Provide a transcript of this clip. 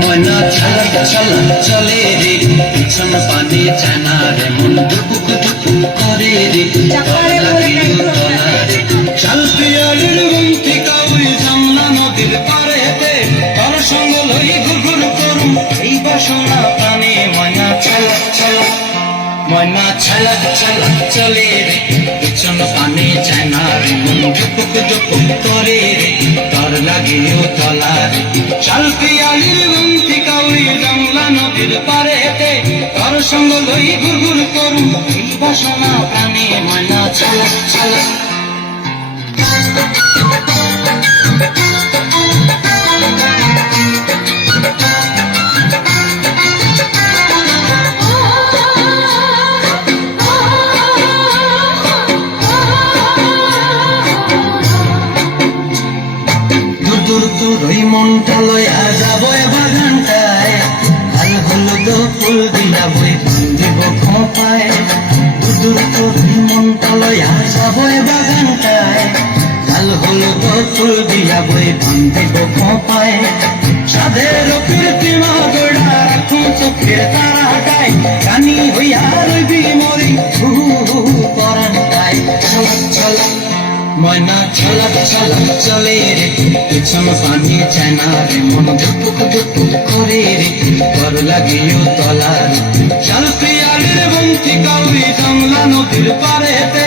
ময়না ছলক ছলক চলে রে, পিছন পানে জানা রে, মন দুপুক দুপুক করে রে, শালপিয়ালির গুমতি কাউরি জামলা নদীর পারেতে, তার সঙ্গ লই ঘুরঘুর করুম এই বাসনা প্রাণে। ময়না ছলক ছলক, ময়না ছলক ছলক চলে রে, পিছন পানে জানা রে, মন দুপুক দুপুক করে রে, তার লাগিও তলা রে। শালপিয়ালির গুমতি কাউরি জামলা নদীর পারেতে, তার সঙ্গ লই ঘুরঘুর করুম এই বাসনা প্রাণে। ময়না ছলক ছলক। দূর দূর ওই মনটা লয়া যাব বাগানটায়, লাল হলুদ ফুল দিয়া বই বান্ধিব খোঁপায়। দূর দূর ওই মনটা লয়া যাব বাগানটায়, লাল হলুদ ফুল দিয়া বই বান্ধিব খোঁপায়। সাধের কীর্তিমা গোড়া রাখুন চোখের তারাটায়, কানি হইয়া রইবি মরি হু হু পরানটায়। ছলক ছলক, ময়না ছলক ছলক চলে রে, পিছন পানি চায়না রে, মন ধুপুক ধুপুক করে রে, ঘর লাগিও তলা রে। শালপিয়ালির গুমতি কাউরি জামলা নদীর পারেতে,